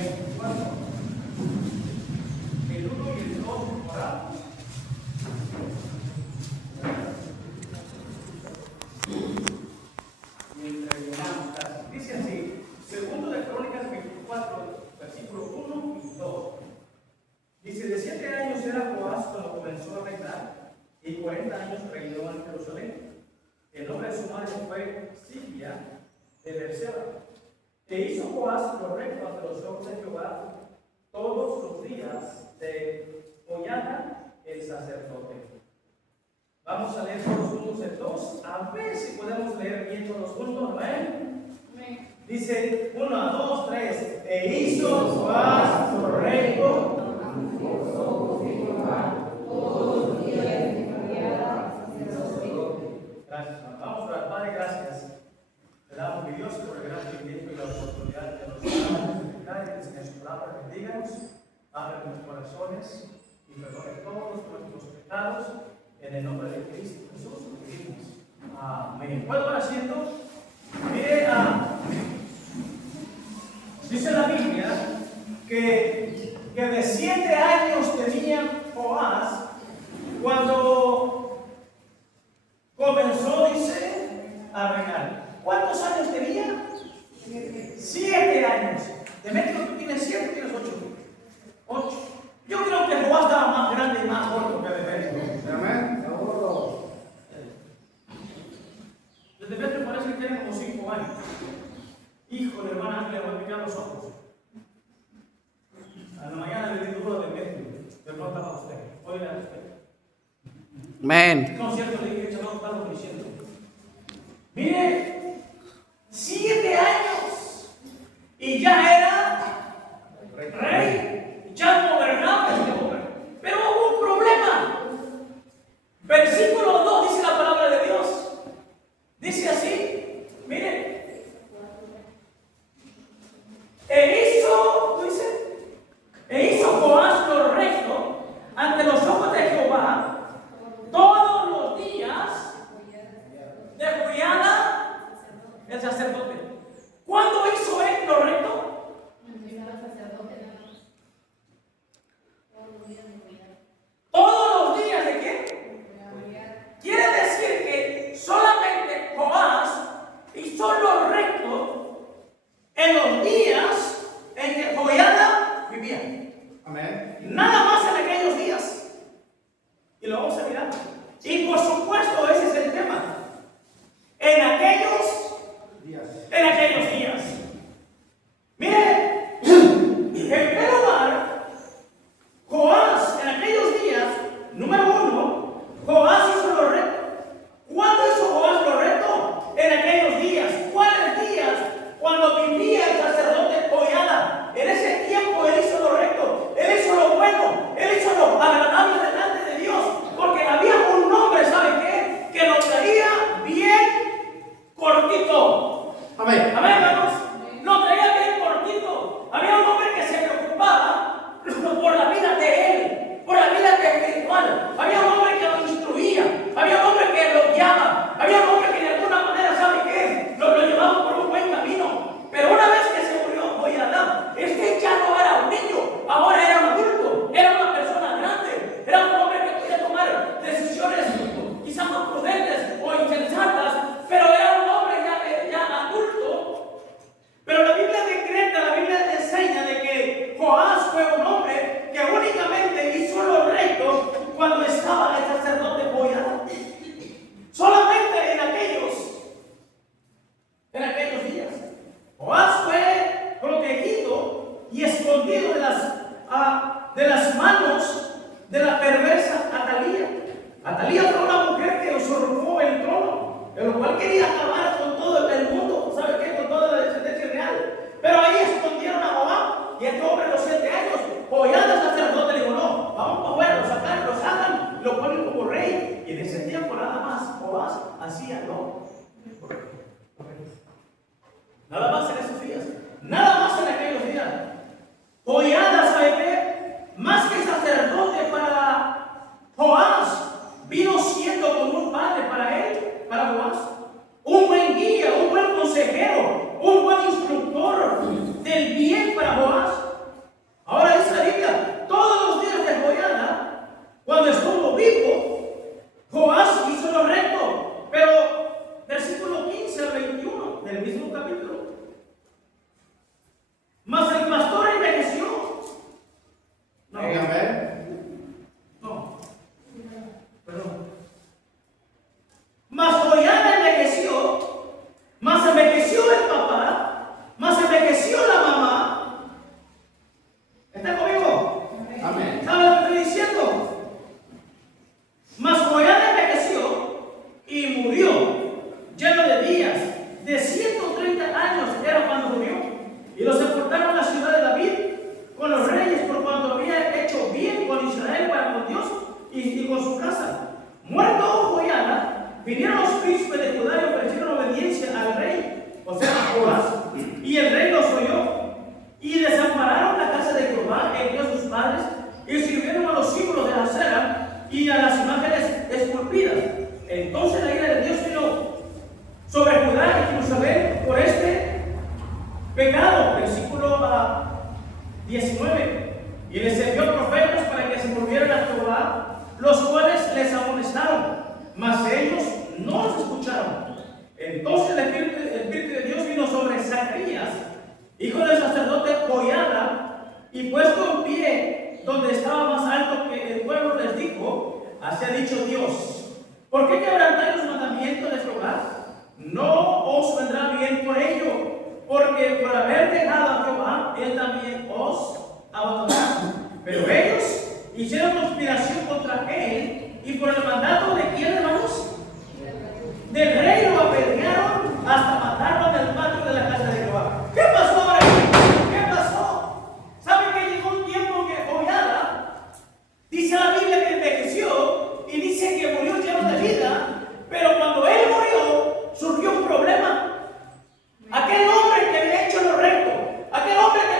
24. El 1 y el 2 oramos. Y terminamos casi. Dice así, segundo de Crónicas 24, versículo 1 y 2. Dice, de 7 años era Joás cuando comenzó a reinar, y 40 años reinó en Jerusalén. El nombre de su madre fue Sigia de Berseba. E hizo Joás lo recto ante los ojos de Jehová todos los días de Joiada el sacerdote. Vamos a leer todos juntos el 2, a ver si podemos leer bien todos juntos, ¿ven? Dice 1, 2, 3. E hizo Joás lo recto ante los ojos de Jehová todos los días de Joiada el sacerdote. Gracias, vamos a orar. Padre, gracias. Te damos, mi Dios, por el gran privilegio y la oportunidad que nos da de predicar y de enseñar su palabra. Bendíganos, abre nuestros corazones y perdone todos nuestros pecados. En el nombre de Cristo Jesús lo pedimos. Amén. ¿Puedo ir haciendo? Mire, dice la Biblia que de 7 años tenía Joás cuando comenzó, dice, a reinar. ¿Cuántos años tenía? 7 años. Demetrio, tú tienes 7, tienes 8. 8. Yo creo que Joás estaba más grande y más gordo que Demetrio. Amén. El Demetrio parece que tiene como 5 años. Hijo de hermana Ángela, le voy a picar los ojos. A la mañana le di duro a Demetrio. De pronto a usted. Oiga a usted. Amén. No es cierto, le dije que no estaba diciendo. Mire, 7 años y ya era rey, ya gobernaba este hombre. Pero hubo un problema. Versículo 2 dice la palabra de Dios. Dice así, mire, e hizo Joás lo recto ante los ojos de Jehová todos los días de Joiada el sacerdote. ¿Cuándo hizo él lo recto? y con su casa. Muerto Joiada, vinieron los príncipes de Judá y ofrecieron obediencia al rey, o sea, a Joás, y el rey los oyó. Y desampararon la casa de Jehová en Dios sus padres, y sirvieron a los ídolos de la acera y a las imágenes esculpidas. Entonces la ira de Dios vino sobre Judá y Jerusalén por este pecado. Versículo 19. Y les envió profetas para que se volvieran a Jehová, los cuales les amonestaron, mas ellos no los escucharon. Entonces el Espíritu de Dios vino sobre Zacarías, hijo del sacerdote Joiada, y puesto en pie donde estaba más alto que el pueblo, les dijo: así ha dicho Dios, ¿por qué quebrantáis los mandamientos de Jehová? No os vendrá bien por ello, porque por haber dejado a Jehová, él también os abandonará. Pero ellos hicieron conspiración contra él, y por el mandato de quién, hermanos, del rey, lo apedrearon hasta matarlo en el patio de la casa de Jehová. ¿Qué pasó ahora? ¿Qué pasó? ¿Saben que llegó un tiempo que Joiada, dice la Biblia, que envejeció y dice que murió lleno de vida? Pero cuando él murió, surgió un problema. Aquel hombre que había hecho lo recto, aquel hombre que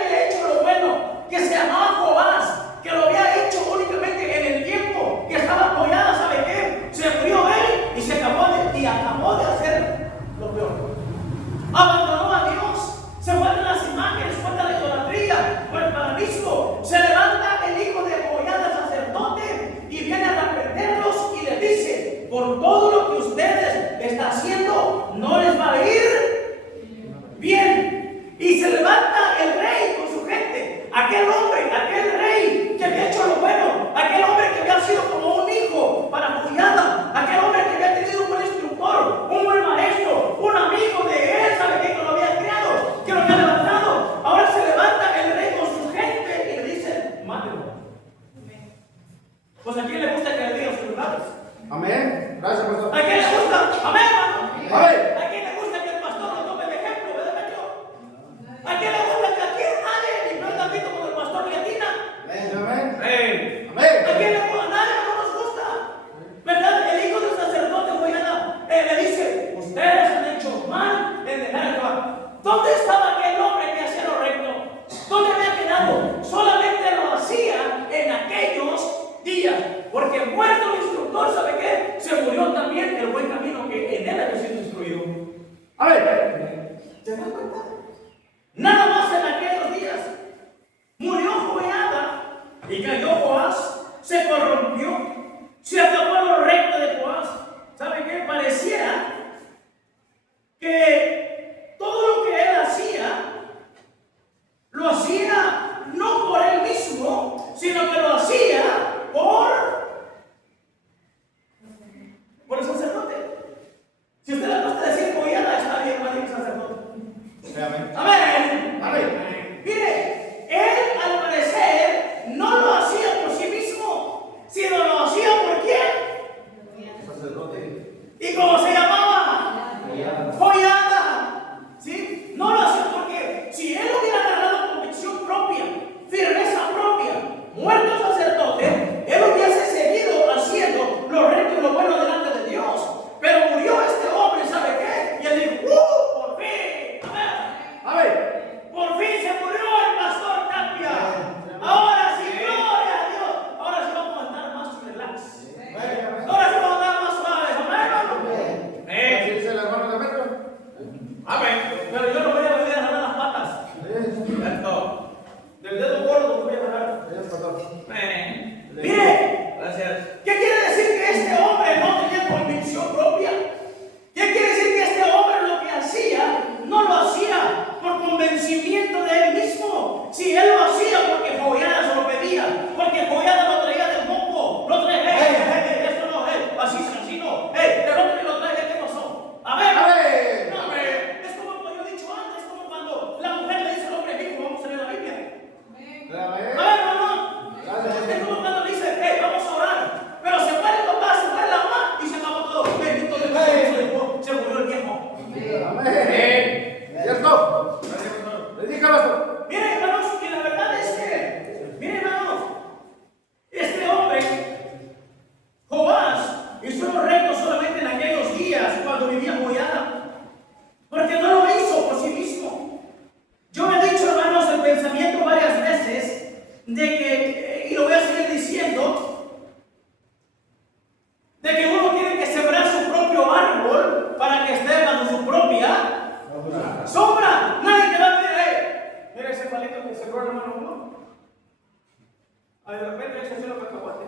De repente ahí estaciona el cacahuate.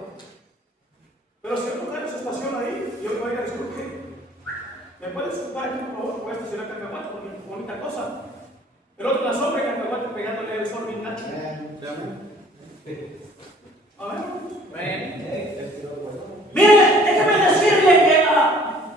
Pero si otro carro se estaciona ahí, yo le voy a decir, ¿me puedes ocupar aquí, por favor? Voy a estacionar cacahuate porque es bonita cosa. El otro, la sombra de cacahuate pegándole el sol bien gacho. A ver. Mire, déjame decirle que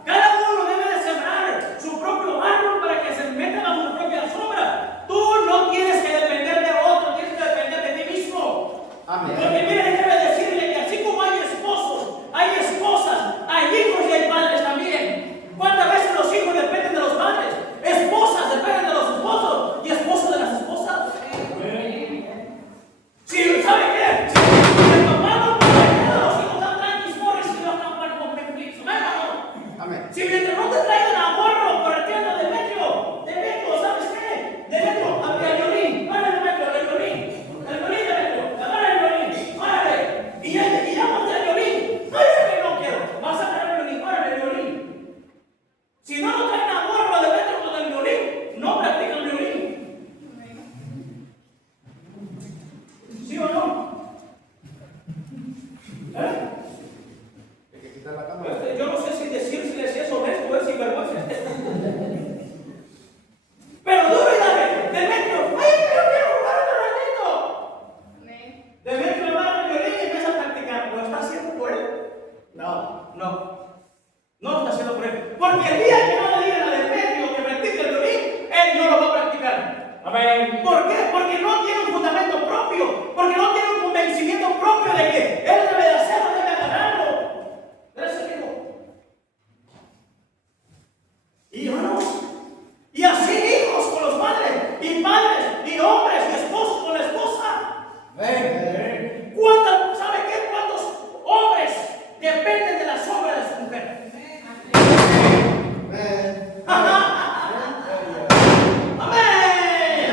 cada uno debe de sembrar su propio árbol para que se meta bajo su propia sombra. Tú no tienes que depender de otro, tienes que depender de ti mismo. Amén. Porque mire, déjame decirle que así como hay esposos, hay esposas, hay hijos y hay padres también. ¿Cuántas veces los hijos dependen de los padres? Esposas dependen de los esposos y esposos de las esposas. Sí, ¿sabe qué? Si el papá no puede a los hijos tan tranquilos, si no están para con Netflix, Amén. si mientras no te traigan ahorro por el tiempo de metro, ¿sabes qué? De metro, a violín, órale de metro, el violín de metro, agarra el violín, órale, y ya monta el violín, no dice que no quiero, vas a agarrar el violín, órale el violín. Si no traen ahorro de metro con el violín, no practican el violín. ¿Sí o no? Hay que quitar la cámara. Yo no sé si decirles eso honesto es sinvergüenza. Pero duro y dale, Demetrio, ¡ay, yo quiero jugar otro ratito! Demetrio le va a dar el violín y empieza a practicar. ¿Lo está haciendo por él? No lo está haciendo por él. Porque el día que no le digan a Demetrio que practique el violín, él no lo va a practicar. Amén. ¿Por qué? Porque no tiene un fundamento propio, porque no tiene un convencimiento propio de que él debe de hacerlo, debe agarrarlo. Gracias, hijo. Y hermanos, y así hijos con los padres, y hombres, y esposos con la esposa. ¿Sabe qué? ¿Cuántos hombres dependen de la sombra de su mujer?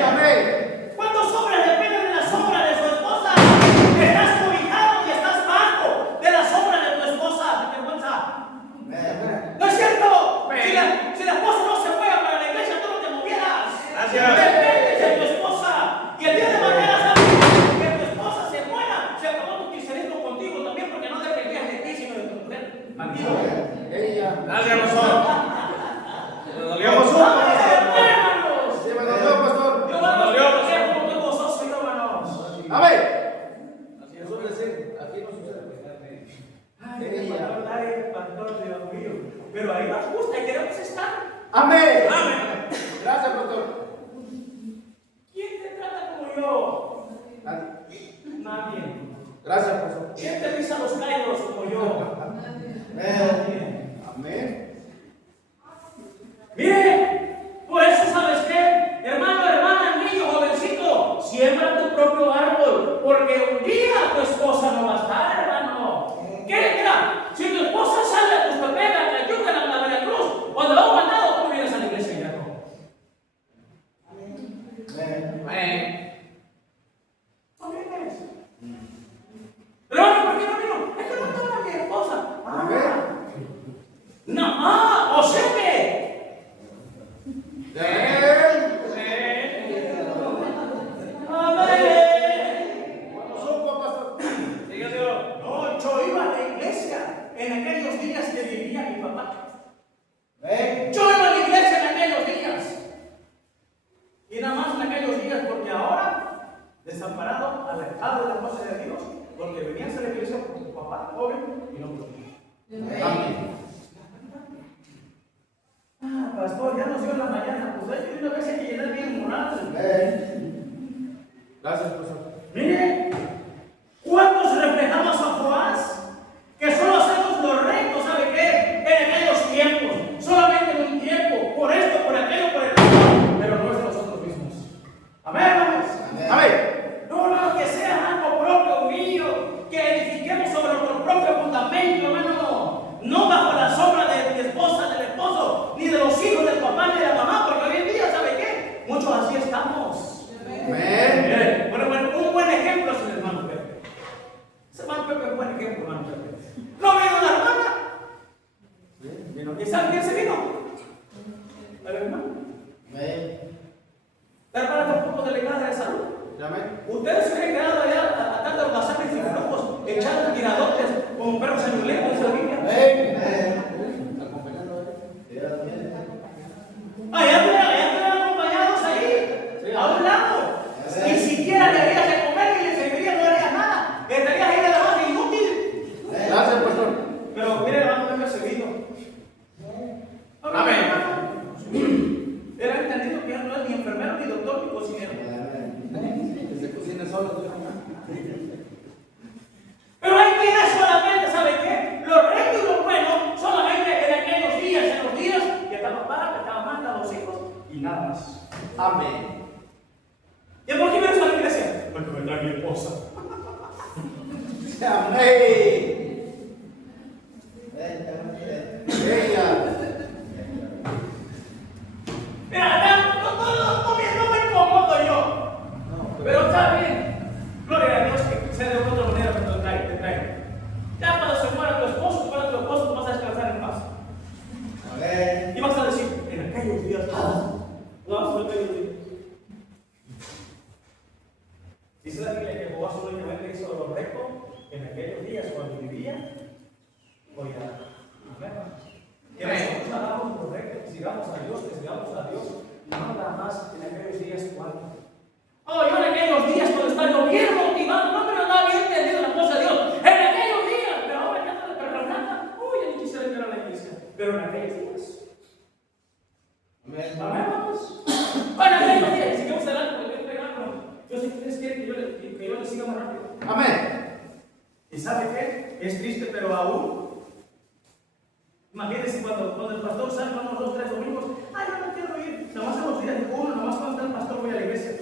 Amén. ¿Cuántos hombres dependen de la sombra de su esposa? Estás cobijado y estás bajo de la sombra de tu esposa. ¿Qué vergüenza? ¿No es cierto? Si la esposa no se juega para la iglesia, tú no te movieras. Dependes de tu esposa. Y el día de mañana sabes que tu esposa se muera. Se acabó tu cristianismo contigo también porque no dependías de ti, sino de tu mujer. Bandido. Gracias, pastor. Me dolió, pastor. Hermanos. Sí, me dolió, pastor. Yo me dolió, porque como muy gozoso, hermanos. Amén. Así es decir, aquí no sucede. Ay, pastor, Dios mío. Pero ahí nos gusta y queremos estar. Amén. Amén. Gracias, pastor. ¿Quién te trata como yo? Nadie. Nadie. Gracias, pastor. ¿Quién te pisa los callos como yo? Amén. Amén. Mire, por eso, ¿sabes qué? Hermano, hermana, niño, jovencito, siembra tu propio árbol, porque un día tu esposa no va a estar, hermano. ¿Qué? Mira, si tu esposa sale, pues te pega, te ayuda en la Veracruz, cuando va a un mandado, tú vienes a la iglesia y ya no. Amén. Pero, ¿por qué no vino? Es que no estaba mi esposa. No, o sea que. No, yo iba a la iglesia en aquellos días que vivía mi papá. Yo iba a la iglesia en aquellos días. Y nada más en aquellos días, porque ahora, desamparado, alejado de la cosa de Dios, porque venías a la iglesia con tu papá joven y no con tu hijo. Amén. Pastor, ya nos dio en la mañana, pues hay que una vez hay que llenar bien moral. Gracias, pastor. Mire, ¿cuántos reflejamos a Joás? Que solo hacemos lo recto, ¿sabe qué? En aquellos tiempos, solamente en un tiempo, por esto, por aquello, por el otro, pero no es de nosotros mismos. Amén, hermanos. Amén. No, que sea algo propio mío, que edifiquemos sobre nuestro propio fundamento, hermano. No bajo la sombra de mi esposa, del esposo, ni de los hijos del papá, ni de la mamá, porque hoy en día, ¿sabe qué? Muchos así estamos. Amén. Bueno, un buen ejemplo es el hermano Pepe. Ese hermano Pepe es un buen ejemplo, hermano Pepe. ¿No vino la hermana? ¿Y sabe quién se vino? ¿La hermana? La hermana está un poco delicada de salud. Amén. Ustedes se hubieran quedado allá a tanto los pasajes y Pero hay quienes solamente, ¿sabe qué? Lo recto y lo bueno solamente en aquellos días, en los días que estaba padre, estaba amando a los hijos y nada más. Amén. ¿Y por qué vienes a la iglesia? Porque vendrá mi esposa. Amén. Ella. Mira, no me incomodo yo. Pero está bien. Gloria a Dios que sea de otra manera que te trae. Ya cuando se muera tu esposo, tú vas a descansar en paz. Amén. Y vas a decir, en aquellos días, vamos a aquellos días. Dice la Biblia que Jehová únicamente hizo lo recto en aquellos días cuando vivía. Oye, que nosotros hagamos lo recto, que sigamos a Dios, nada más en aquellos días cuando. Oh, yo en aquellos días cuando estaba bien motivado, no, pero no había entendido la cosa de Dios. En aquellos días, pero ahora ya está de perdonada. Uy, ya ni quisiera entrar a la iglesia. Pero en aquellos días. Amén. Amamos. Bueno, en aquellos días, sigamos adelante porque estoy pegando. Yo sé que ustedes quieren que yo le siga más rápido. Amén. ¿Y sabe qué? Es triste, pero aún. Imagínense cuando el pastor sale, vamos 2 o 3 domingos. Ay, yo no quiero ir. Nomás en los días de uno, nomás cuando está el pastor voy a la iglesia.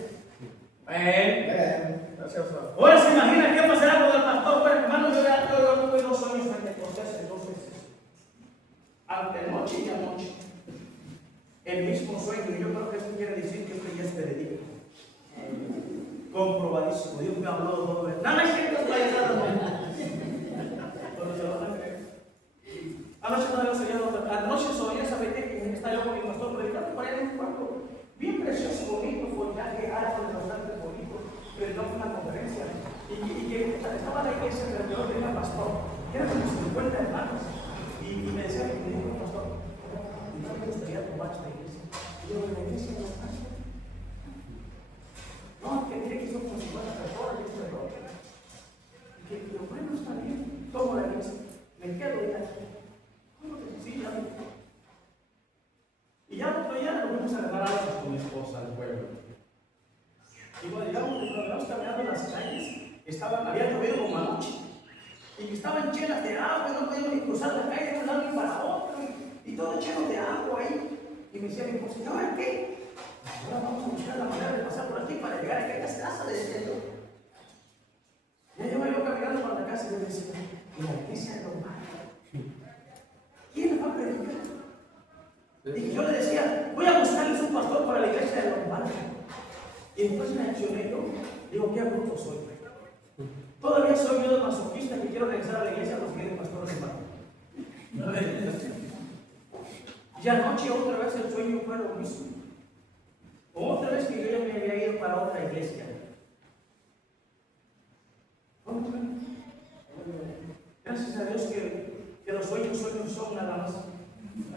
Amén. Gracias. Ahora se imagina qué pasará con el pastor. Bueno, hermano, yo tuve 2 años pentecostales, 2 veces. Ante noche y anoche. El mismo sueño. Y yo creo que eso quiere decir que esto ya es veredicto. Comprobadísimo. Dios me habló 2 veces. Nada más que esto está ayudando. Pero se van a creer. Anoche soñé, ¿sabe qué? Que está yo con mi pastor predicando por ahí en un cuarto bien precioso, bonito, follaje alto, bastante bonito, predicando una conferencia. Y que estaba la iglesia alrededor de un pastor, que era como 50 hermanos. Y me decía que me dijo, pastor, no me gustaría tomar esta iglesia. Y yo, ¿la iglesia no está? No, que mire que son como 50 personas, que es un error. Y que, pero bueno, está bien, tomo la iglesia, me quedo ya. Sí, ya. Y ya otro día nos fuimos a agarrar autos con mi esposa al pueblo. Y cuando llegamos caminando en las calles, había llovido como anoche. Y estaban llenas de agua, no podíamos ni cruzar la calle de un lado ni para otro. Y todo lleno de agua ahí. Y me decía mi esposa, ¿y ahora qué? Ahora vamos a buscar la manera de pasar por aquí para llegar a aquella casa de cielo. Ya iba yo caminando para la casa y yo decía, la iglesia es normal. ¿Quién va a predicar? Y yo le decía, voy a buscarles un pastor para la iglesia de Lombard. Y después me accioné yo. Digo, qué bruto soy. Todavía soy yo de masoquista que quiero regresar a la iglesia a los que tienen pastores hermanos. Y anoche otra vez el sueño fue lo mismo. Otra vez que yo ya me había ido para otra iglesia. Gracias a Dios que los sueños son nada más.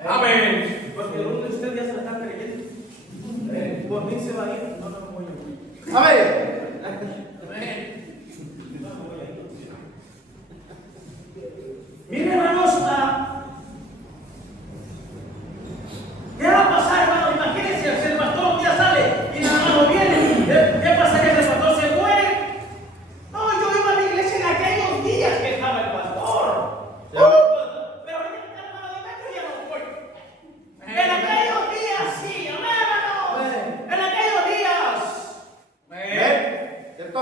Amén. Porque el uno de ustedes ya se la está creyendo. Por mí se va a ir. No voy a ir. Amén. No voy a ir. Miren, hermanos, ¿qué va a pasar, hermano? Imagínense, si el pastor un día sale y nada más no viene. ¿Qué pasaría si el pastor se muere? No, yo iba a la iglesia en aquellos días que estaba el pastor. Pero ahorita que está hermano de metro ya no voy. En aquellos días sí, amén, hermano. En aquellos días. Amén. ¿Cierto?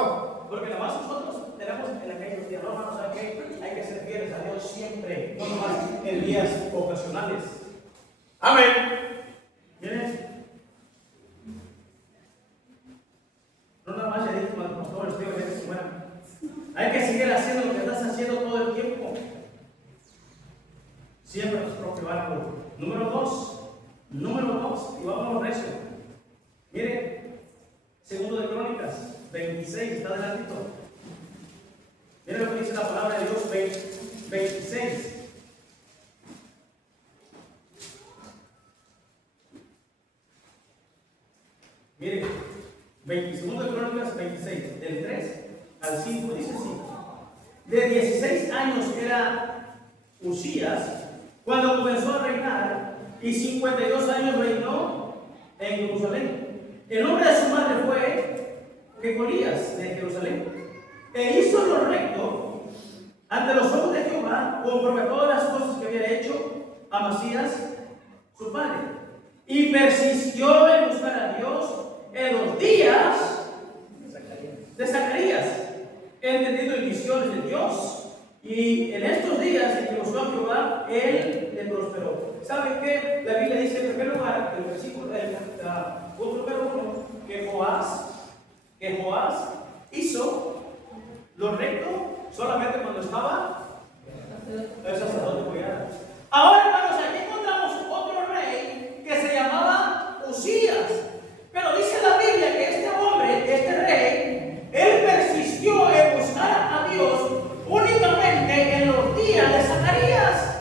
Porque nada más nosotros tenemos en aquellos días, no, hermanos, ¿saben qué? Hay que ser fieles a Dios siempre, no nomás en días ocasionales. Amén. ¿Quiénes? No nada más ya dije cuando el pastor estoy a veces bueno. Hay que seguir haciendo lo que estás haciendo todo el tiempo. Siempre tu propio árbol. Número 2, y vamos a recio. Mire, segundo de Crónicas 26, está adelantito. Mire lo que dice la palabra de Dios, 26. Mire, 22 de Crónicas 26, del 3 al 5, dice así. De 16 años era Usías cuando comenzó a reinar, y 52 años reinó en Jerusalén. El nombre de su madre fue que Gonías de Jerusalén, e hizo lo recto ante los ojos de Jehová, conforme a todas las cosas que había hecho Amasías, su padre, y persistió en buscar a Dios en los días de Zacarías, entendiendo en visiones de Dios. Y en estos días en que buscó a Jehová, él le prosperó. ¿Saben qué? La Biblia dice en primer lugar, el versículo punto número 1, que Joás hizo lo recto solamente cuando estaba el sacerdote Joiada. Ahora, hermanos, aquí encontramos otro rey que se llamaba Usías. Pero dice la Biblia que este hombre, este rey, él persistió en buscar a Dios únicamente en los días de Zacarías.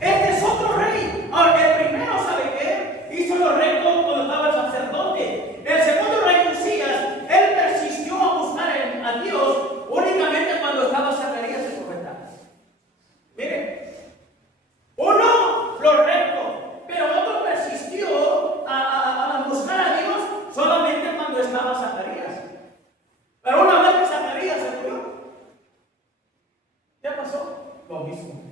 Este es otro rey. Ahora, el primero, ¿sabe qué? Hizo lo recto cuando estaba el sacerdote. El segundo rey, Usías, él persistió a buscar a Dios únicamente cuando estaba Zacarías el profeta. Mire, uno lo recto, pero otro persistió a buscar a Dios solamente cuando estaba Zacarías. Pero una vez que Zacarías se murió, ¿qué pasó? Lo mismo.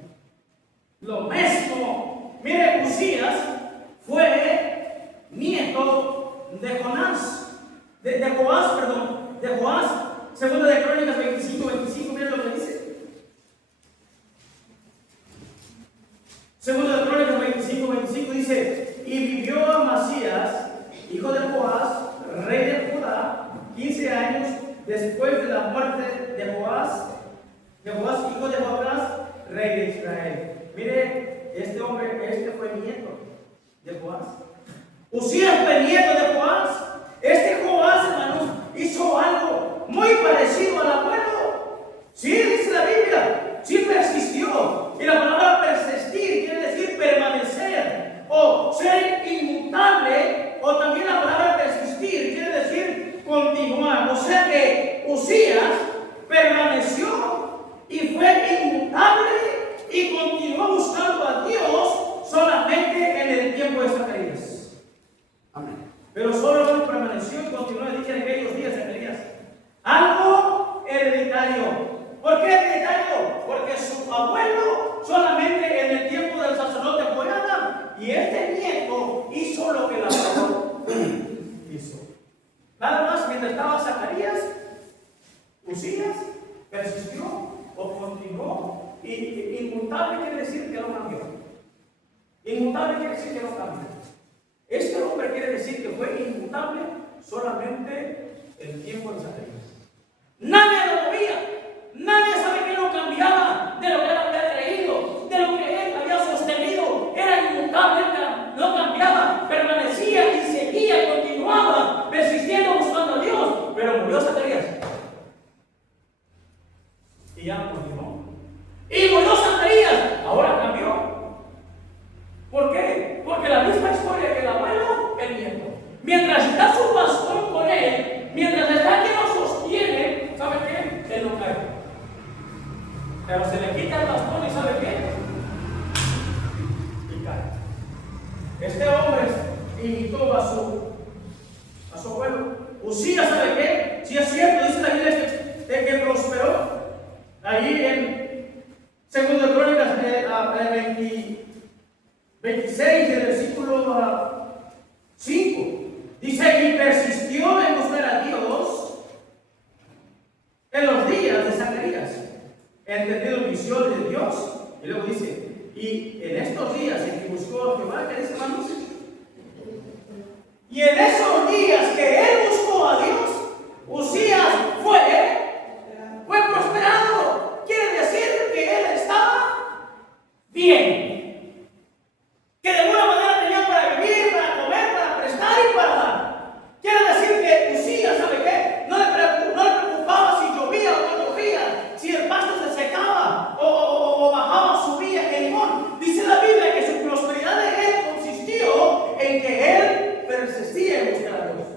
Lo mismo. Mire, Usías fue nieto de Joás, segunda de Crónicas 25, mire lo que dice. Segunda de Crónicas 25 dice: y vivió Amasías, hijo de Joás, rey de Judá, 15 años después de la muerte de Joás, hijo de Joacás, rey de Israel. Mire, este hombre, fue nieto de Joás. Usías fue nieto de Joás. Este Joás, hermanos, hizo algo muy parecido al abuelo. Sí, dice la Biblia, sí persistió. Y la palabra persistir quiere decir permanecer o ser inmutable, o también la palabra persistir quiere decir continuar. O sea que Usías permaneció y fue inmutable y continuó buscando a Dios solamente en el tiempo de Zacarías. Amén. Pero solo permaneció y continuó, dije en aquellos días de Zacarías. Algo hereditario. ¿Por qué hereditario? Porque su abuelo solamente en el tiempo del sacerdote Joiada, y este nieto hizo lo que el abuelo hizo. Nada más, mientras estaba Zacarías, Usías persistió o continuó. Y inmutable quiere decir que no cambió. Inmutable quiere decir que no cambió. Este hombre quiere decir que fue inmutable solamente el tiempo de Zacarías. Nadie lo movía. Nadie sabe que no cambiaba de lo que él había creído, de lo que él había sostenido. Era inmutable, no cambiaba, permanecía y seguía, continuaba, persistiendo buscando a Dios. Pero murió Zacarías. Y ya no continuó. Y murió Zacarías. Ahora cambió. ¿Por qué? Porque la misma historia que el abuelo, el nieto. Mientras está su bastón con él, mientras está quien lo sostiene, ¿sabe qué? Él no cae. Pero se le quita el bastón y ¿sabe qué? Y cae. Este hombre imitó a su abuelo. Usías, ¿sabe qué? Si es cierto, dice la Biblia que prosperó. Allí en 2 Crónicas 26, del versículo 5, dice: y persistió en buscar a Dios en los días de Zacarías, entendido visiones de Dios. Y luego dice: y en estos días en que buscó a Jehová, ¿qué dice, hermanos? Y en esos días que él buscó a Dios, Usías fue prosperado. Quiere decir que él estaba bien, que de alguna manera tenía para vivir, para comer, para prestar y para dar. Quiere decir que Usías, ¿sabe qué? No le preocupaba si llovía o no llovía, si el pasto se secaba o bajaba, subía el limón. Dice la Biblia que su prosperidad de él consistió en que él persistía en buscar a Dios.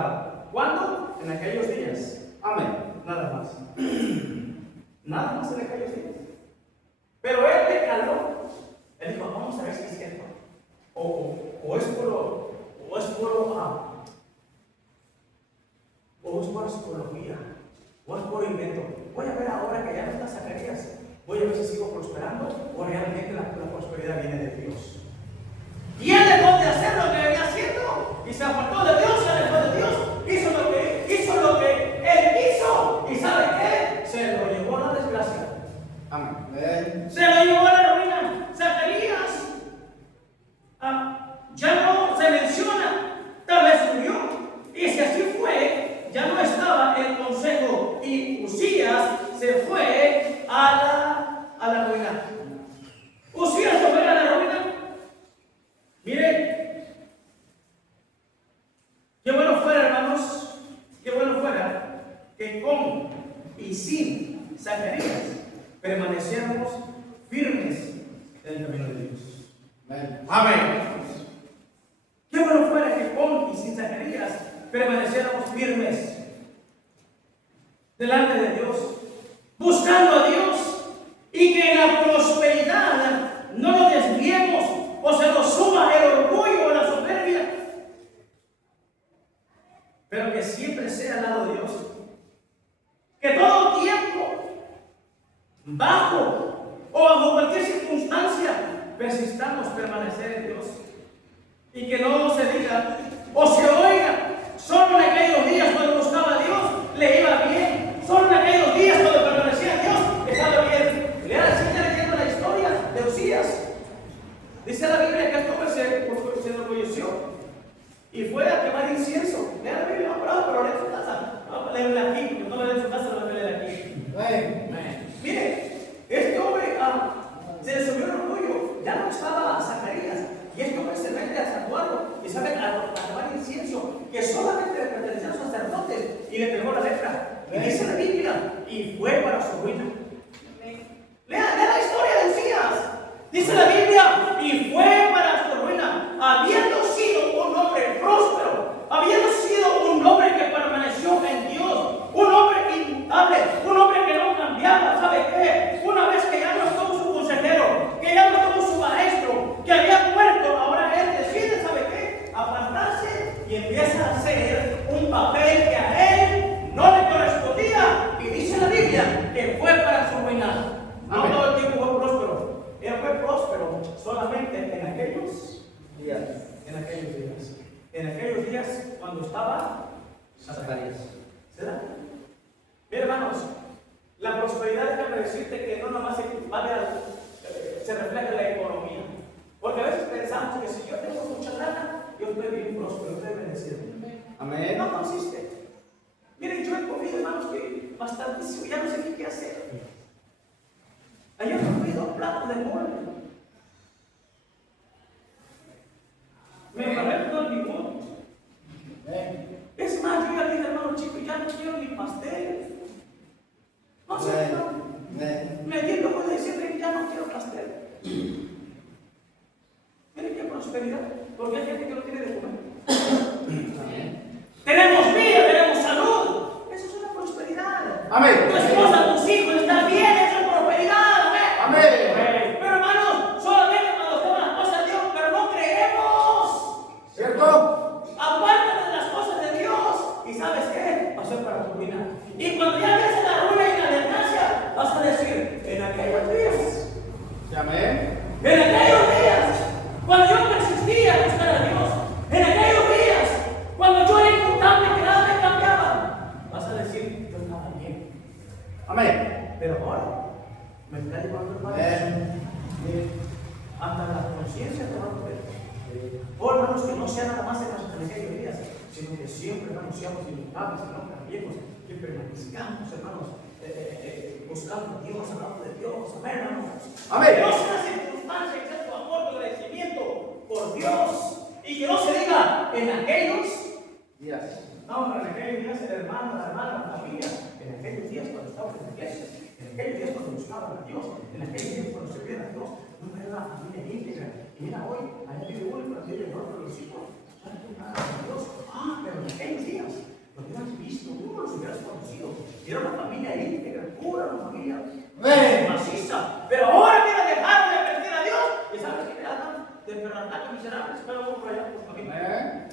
prosperaba. ¿Cuándo? En aquellos días. Amén. Nada más. Nada más en aquellos días. Pero él le caló. Él dijo, vamos a ver si es cierto. O es puro, o es pura psicología, o es puro invento. Voy a ver ahora que ya no está Zacarías. Voy a ver si sigo prosperando o realmente la prosperidad viene de Dios. Y él dejó de hacer lo que venía haciendo y se apartó de Dios, se alejó de Dios, hizo lo que él quiso. ¿Y sabe qué? Se lo llevó a la desgracia. Amén. Se lo llevó a la ruina. Zacarías ya no se menciona, tal vez murió. Y si así fue, ya no estaba el consejo y Usías se fue a la ruina. Usías se fue a la ruina. Mire, qué bueno fuera, hermanos, qué bueno fuera que con y sin Zacarías permaneciéramos firmes en el camino de Dios. Amén. Amén. Qué bueno fuera que con y sin Zacarías permaneciéramos firmes delante de Dios, buscando a Dios, y que en la prosperidad no nos desviemos o se nos suma el orgullo o la soberbia, pero que siempre sea al lado de Dios. Que todo tiempo, bajo o bajo cualquier circunstancia, persistamos permanecer en Dios. Y que no se diga o se oiga, solo en aquellos días cuando buscaba a Dios le iba bien, solo en aquellos días cuando permanecía a Dios estaba bien. Sigue leyendo la historia de Usías. Dice la Biblia que este hombre se enorgulleció y fue a quemar incienso. Lea la Biblia, no, pero lee en su casa. Vamos a leerla aquí, porque no la lee en su casa, lo voy a leer aquí. Mire, este hombre se le subió el orgullo, ya no estaba Zacarías, y este hombre se mete a santuario y sabe a quemar incienso que solamente le pertenecía a los sacerdotes, y le pegó la letra. Y dice la Biblia, y fue para su ruina. Lea la historia de Usías. Dice la Biblia, y fue para su ruina, habiendo sido un hombre próspero, habiendo sido un hombre que permaneció en Dios, un hombre inmutable, un hombre que no cambiaba. ¿Sabe qué? Una vez que ya no estuvo su consejero, que ya no estuvo su maestro, que había muerto, ahora él decide, ¿sabe qué? Apartarse y empieza a hacer un papel que a él no le correspondía. Y dice la Biblia que fue para su ruina. No todo el tiempo fue próspero. Él fue próspero solamente en aquellos días. En aquellos días cuando estaba Zacarías. ¿Será? Mira, hermanos, la prosperidad, déjame decirte que no nomás se refleja en la economía. Porque a veces pensamos que si yo tengo mucha lana, yo estoy bien próspero, estoy bendecido. Amén. No consiste. Miren, yo he comido, hermanos, que bastantísimo, ya no sé qué hacer. Ayer he comido un plato de mole. Me paré todo el limón. Es más, yo ya dije, hermano chico, ya no quiero ni pastel. No sé, hermano. Me di el lujo de decirle que ya no quiero pastel. Miren qué prosperidad, porque hay gente que no tiene de comer. Tenemos vida, tenemos salud. Eso es una prosperidad. Amén. Tu esposa, tus hijos están bien, eso es prosperidad. Amén. Pero hermanos, solamente cuando estamos las cosas de Dios, pero no creemos. ¿Cierto? Apártate de las cosas de Dios. ¿Y sabes qué? Va a ser para tu ruina. Y cuando ya ves la ruina y la desgracia, vas a decir, en aquellos días. Amén. En aquellos días, cuando yo persistía a buscar a Dios, en aquellos días, cuando yo era inmutable que nada me cambiaba, vas a decir, yo estaba bien. Amén. Pero ahora, me está llevando el Padre. Hasta la conciencia te va a poder. Oh, hermanos, que no sea nada más en aquellos días, sino que siempre, hermanos, seamos inmutables, que no cambiemos, que permanezcamos, hermanos, buscando a Dios, hablando de Dios. Amén, hermanos. Amén. Que no sea una circunstancia que sea tu amor, tu agradecimiento por Dios, y que no se diga en aquellos días. No, pero en aquellos días el hermano, la hermana, la familia, en aquellos días cuando estaban en la iglesia, en aquellos días cuando buscaban a Dios, en aquellos días cuando servían a Dios, no era una familia íntegra. Y mira hoy, allá vive uno, pero vive el otro, los hijos. Dios. Pero en aquellos días Y era una familia íntegra, pura, una familia Amén. maciza. Pero ahora mira, dejaron de perder a Dios. ¿Y sabes qué le andan? De perrataca miserables. Pero vamos por allá, pues familia. Amén.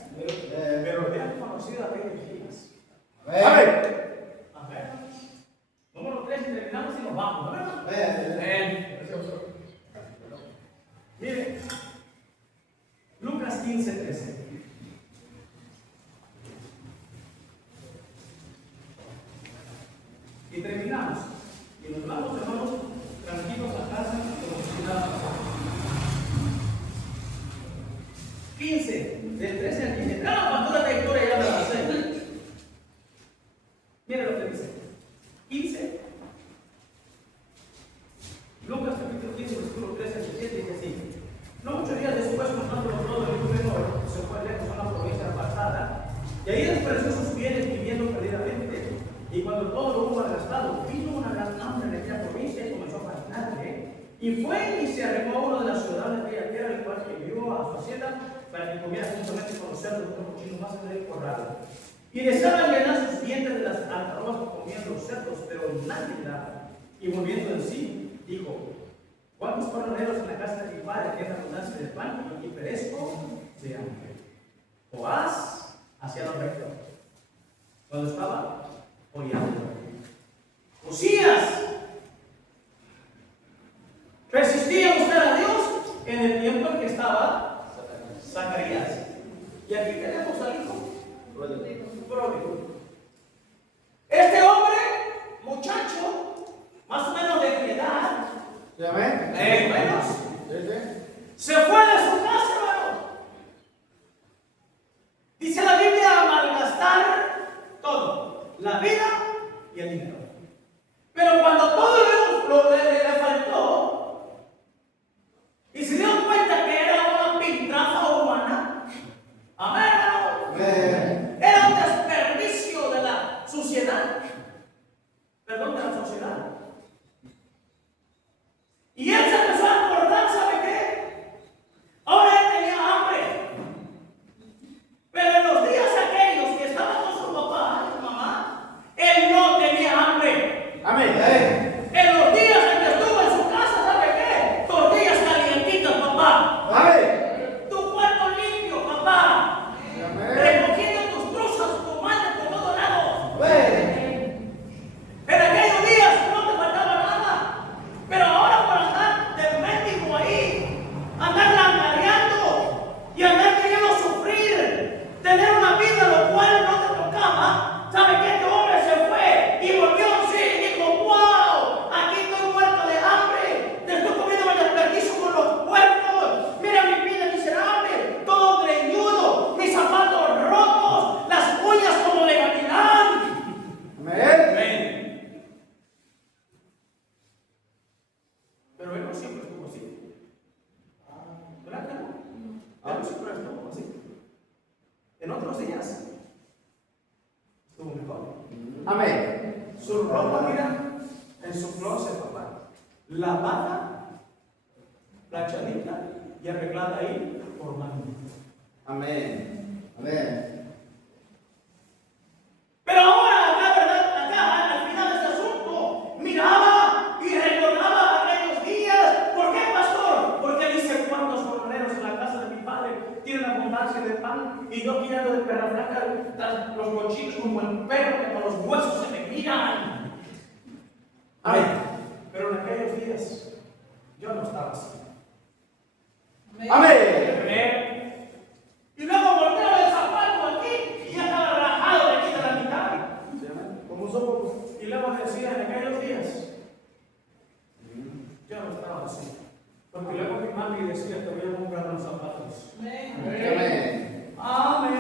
Pero habían conocido a Rey Elías. Amén. Amén. Número 3, y terminamos y nos vamos, ¿verdad? Amén. Mire, Lucas 15:13. Y terminamos. Y nos vamos, hermanos, tranquilos a casa, como si nada pasara. 15, del 13 al 15. Cuando la lectura ya me la sé. Mire lo que dice. 15. Lucas capítulo 15, versículo 13 al 17 dice así. No muchos días después, contando todo el libro menor, se fue lejos a una provincia apartada, y ahí desperdició sus bienes viviendo perdidamente. Y cuando todo lo hubo gastado, vino una gran hambre en aquella provincia y comenzó a faltarle. Y fue y se arregló a uno de las ciudades de aquella tierra, el cual envió a su hacienda para que comiera juntamente con los cerdos, con los cochinos más en el corral. Y deseaban llenar sus vientres de las algarrobas que comían los cerdos, pero nadie le daba. Y volviendo en sí, dijo: ¿cuántos jornaleros en la casa de mi padre tienen abundancia de pan y perezco de hambre? Joás hacía lo recto cuando estaba orando. Usías persistía en buscar a Dios en el tiempo en que estaba Zacarías. Y aquí tenemos al hijo pródigo. Este hombre, muchacho, más o menos de mi edad, Amén. menos, se fue de su casa, hermano. Dice la Biblia, a malgastar todo, la vida y el dinero. Pero cuando todo le faltó y se dio cuenta que era una piltrafa humana, amén, hermano, era un desperdicio de la sociedad, perdón, de la sociedad. Y él se empezó a acordar, ¿sabe qué? Ahora él tenía hambre. Pero en los días aquellos que estaba con su papá y su mamá, él no tenía hambre. Amén. En los días en que estuvo en su casa, ¿sabe qué? Tortillas calientitas, papá. Amén. Tu cuarto limpio, papá. Recogiendo tus truzas, tu madre por todos lados. En aquellos días no te faltaba nada. Pero ahora por andar de mendigo ahí, andar langareando y andar queriendo sufrir, tener una vida lo cual no te tocaba, ¿sabe qué? Este hombre se fue y volvió en sí y dijo: ¡wow! Aquí estoy muerto de hambre, te estoy comiendo el desperdicio con los puercos, mira mi vida miserable, todo greñudo, mis zapatos rotos, las uñas como de gavilán. Amén. Pero él no siempre estuvo así. ¿Verdad que no? Él no siempre estuvo así. En otros días estuvo mejor. Amén. Su ropa, mira, en su closet, papá, lavada, planchadita y arreglada ahí por mano. Amén. Amén. Pero ahora, acá, ¿verdad? Acá, al final de este asunto, miraba y recordaba aquellos días. ¿Por qué, pastor? Porque dice: ¿cuántos jornaleros en la casa de mi padre tienen abundancia de pan? Y yo tirando de perra flaca tras los cochinos como el perro que con los huesos se me miran. Amén. Pero en aquellos días, yo no estaba así. Amén. Y luego volteaba el zapato aquí y ya estaba rajado de aquí de la mitad. Como somos. Y luego decía: en aquellos días, yo no estaba así. Porque luego mi mami decía: te voy a comprar unos zapatos. Amén. Amén.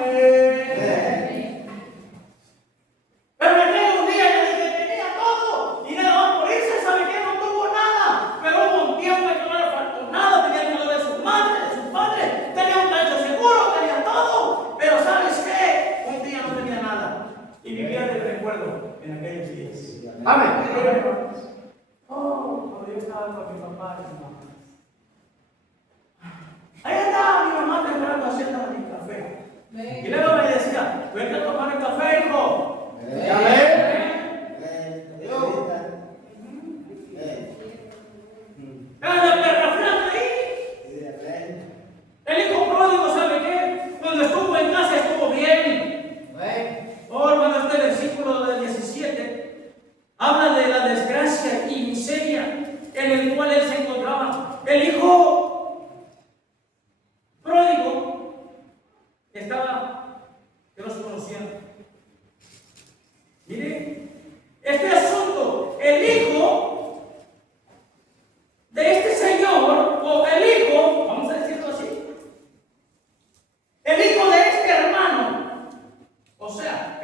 Pero en aquellos días yo dije: tenía todo. Y nada más por irse, ¿sabe qué? No tuvo nada. Pero hubo un tiempo en que no le faltó nada. Tenía el dinero de su madre, de su padre. Tenía un techo seguro, tenía todo. Pero ¿sabes qué? Un día no tenía nada. Y vivía del recuerdo en aquellos días. Amén. Oh, cuando yo estaba con mi papá y mi mamá. Ahí estaba mi mamá temprano haciendo mi café. Y luego me decía: vete a tomar el café, hijo. Amén.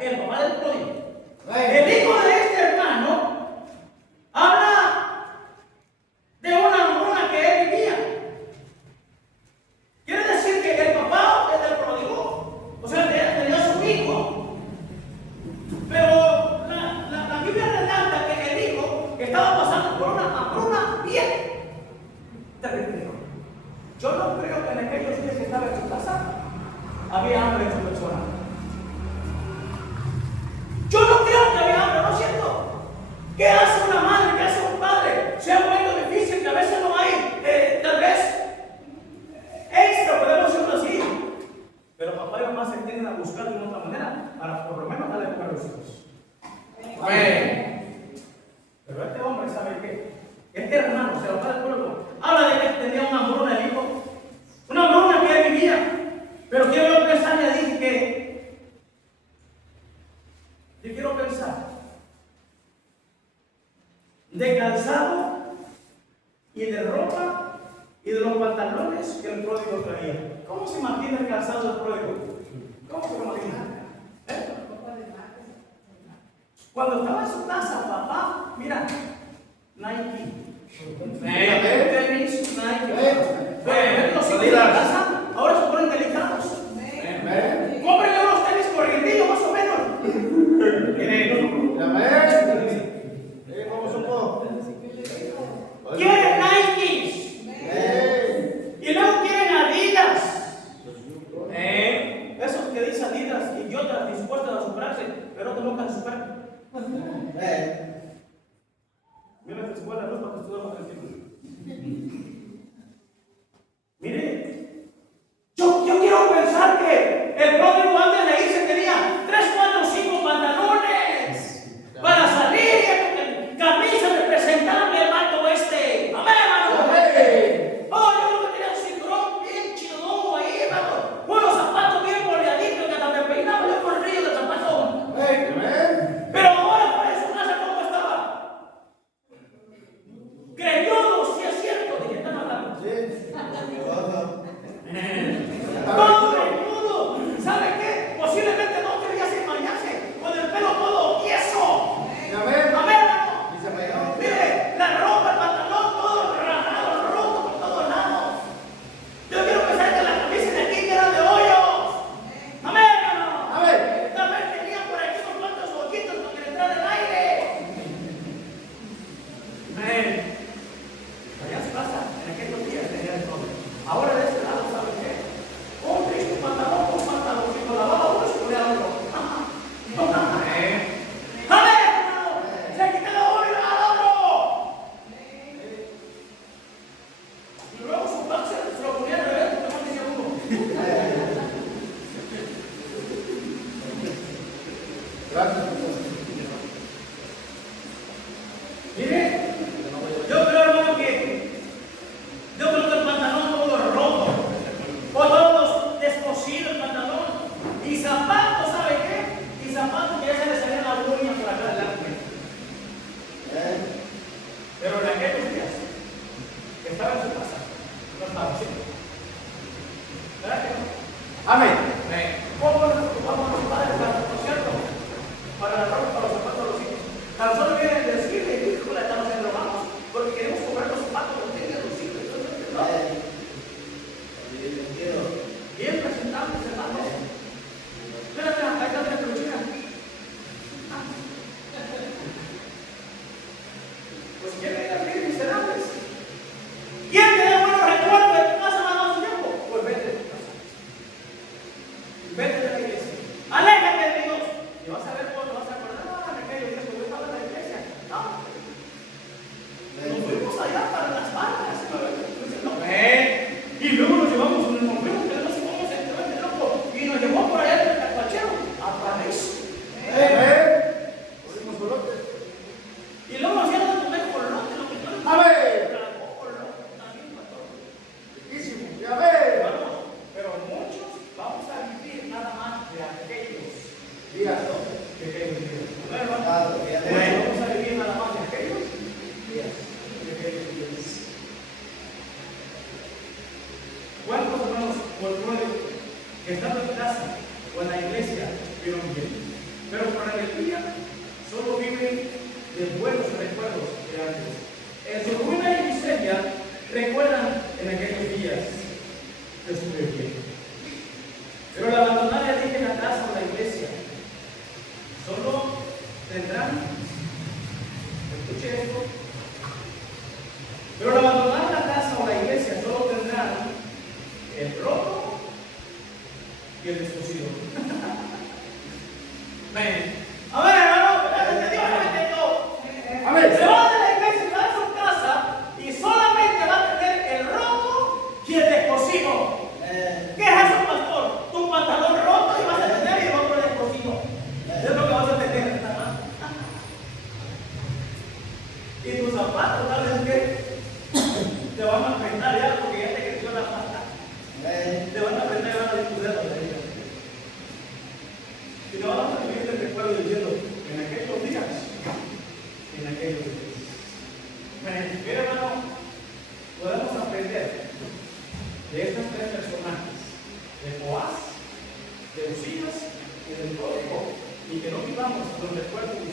el papá del pródigo. El hijo de este hermano habla de una hambruna que él vivía. Quiere decir que el papá del pródigo, o sea, tenía a su hijo, pero la Biblia relata que el hijo estaba pasando por una hambruna bien terrible. Yo no creo que en aquellos días que estaba en su casa había hambre en su persona. Yo no creo que había hambre, ¿no es cierto? ¿Qué hace una madre? ¿Qué hace un padre? Sea un momento difícil que a veces no hay, tal vez extra, podemos decirlo así. Pero papá y mamá se tienden a buscar de otra manera para por lo menos darle comer a los hijos. Amén. Pero este hombre, ¿sabe qué? Este hermano, se lo va del pueblo, habla de que tenía una hambruna el hijo, una hambruna que él vivía. Pero quiero pensar, le dije que yo quiero pensar de calzado y de ropa y de los pantalones que el pródigo traía. ¿Cómo se imagina el calzado del pródigo? ¿Cómo se lo imagina? Cuando estaba en su casa, papá, mira, Nike. Tenis, Nike. Los hijos de la casa ahora se ponen delicados. Cómprenle unos tenis corrientillos más o menos. ¿Cómo supo? Quieren Nikes. Y luego quieren Adidas. Esos que dicen Adidas, idiotas, dispuestos a superarse, pero no nunca se superan. Mira que se fue la luz para que estuviera tranquilo. Mire, yo quiero pensar que el pródigo antes de irse tenía 3, 4, 5 pantalones para salir, camisas representando el vato este. Amén, hermano. Oh, yo creo que tenía un cinturón bien chido ahí, hermano. Unos zapatos bien boleaditos que hasta me peinaba yo por el río del zapato. Pero ahora para eso no sé cómo estaba. Greñudo, si es cierto, ¿de qué están hablando? Todo greñudo. ¿Sabe qué? Posiblemente no quería sin bañarse, con el pelo todo tieso. Amén, hermano. Mire, la ropa, el pantalón, todo rajado, roto por todos lados. Yo quiero pensar que la camisa de aquí era de hoyos. Amén, hermano. Tal vez tenía por aquí unos cuantos boquitos donde le entrara el aire. Amén. Allá se pasa, en aquellos días tenía el todo. Ahora de este lado, ¿sabe qué? Un triste pantalón, un pantaloncito lavado, uno se ponía otro. Amén. Amén, hermano. Se quita la uno y la da otro. Y luego su boxer se lo ponía al revés, porque no decía uno. Mire, yo creo, hermano, que el pantalón todo roto, o todos descosidos el pantalón, y zapatos, ¿sabe qué? Y zapatos que ya se le salían las uñas por acá adelante. Pero en aquellos días, estaba en su casa, no estaba así. ¿Verdad que no? Amén. ¿Cómo nos ocupamos los padres, por cierto? Para la ropa, para los zapatos de los hijos. Tan solo vienen a decirle, hijo, le estamos haciendo vamos, porque queremos comprar los zapatos los tienen los hijos. ¿No? Bien presentables, hermano. Mira, ahí está la peluchina. Pues quieren ir a vivir miserables. ¿Quién te da buenos recuerdos de tu casa más tiempo? Pues vete de tu casa. Vete de la iglesia. Aléjate de Dios. Y vas a ver cómo te vas a acordar. Ah, me cayó bien, porque yo estaba en la iglesia. No. Nos fuimos allá para las barras. No. Y luego nos llevamos un hombrero que no sé cómo se entró en el tronco. Y nos llevó por allá del Carpachero a París. Y luego nos dieron de comer colote, lo que yo les pero muchos vamos a vivir nada más de aquellos días, ¿no? De aquellos días. Vamos a vivir nada más de aquellos días. ¿Cuántos hermanos, por prueba, que estando en casa o en la iglesia, vieron bien? Pero llene de buenos recuerdos de antes. En su ruina y miseria recuerdan en aquellos días que estuve bien. Pero al abandonar ya dije la casa o la iglesia, solo tendrán, escuche esto, pero al abandonar la casa o la iglesia solo tendrán el roto y el descosido. Amén. A ver, hermano, ¿entendió? A ver. Se va de la iglesia y va a su casa y solamente va a tener el roto y el descosido. ¿Qué es eso, pastor? Tu pantalón roto y vas a tener el otro descosido. Es lo que vas a tener. Y tus zapatos, ¿sabes qué? Te van a apretar ya porque ya te creció la pata. Te van a apretar y van a discutir la vida. Y te van a vivir el recuerdo diciendo, en aquellos días, en aquellos días. Mira, hermano, podemos aprender de estas tres personajes, de Joás, de Usías y del pródigo, y que no vivamos los recuerdos